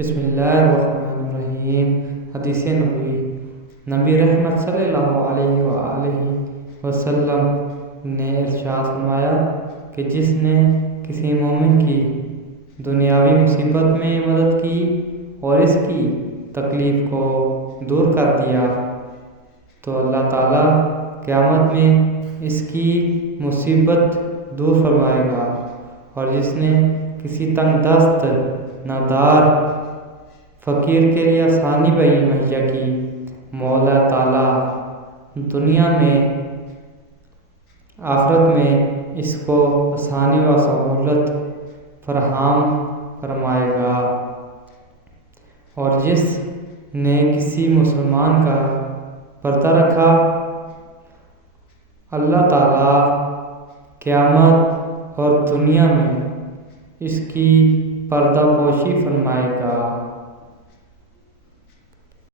بسم اللہ الرحمن الرحیم۔ حدیث نبوی۔ نبی رحمت صلی اللہ علیہ وآلہ وسلم نے ارشاد فرمایا کہ جس نے کسی مومن کی دنیاوی مصیبت میں مدد کی اور اس کی تکلیف کو دور کر دیا تو اللہ تعالیٰ قیامت میں اس کی مصیبت دور فرمائے گا، اور جس نے کسی تنگ دست نادار فقیر کے لیے آسانی مہیا کی، مولا تعالیٰ دنیا میں آخرت میں اس کو آسانی و سہولت فراہم فرمائے گا، اور جس نے کسی مسلمان کا پردہ رکھا، اللہ تعالیٰ قیامت اور دنیا میں اس کی پردہ پوشی فرمائے گا۔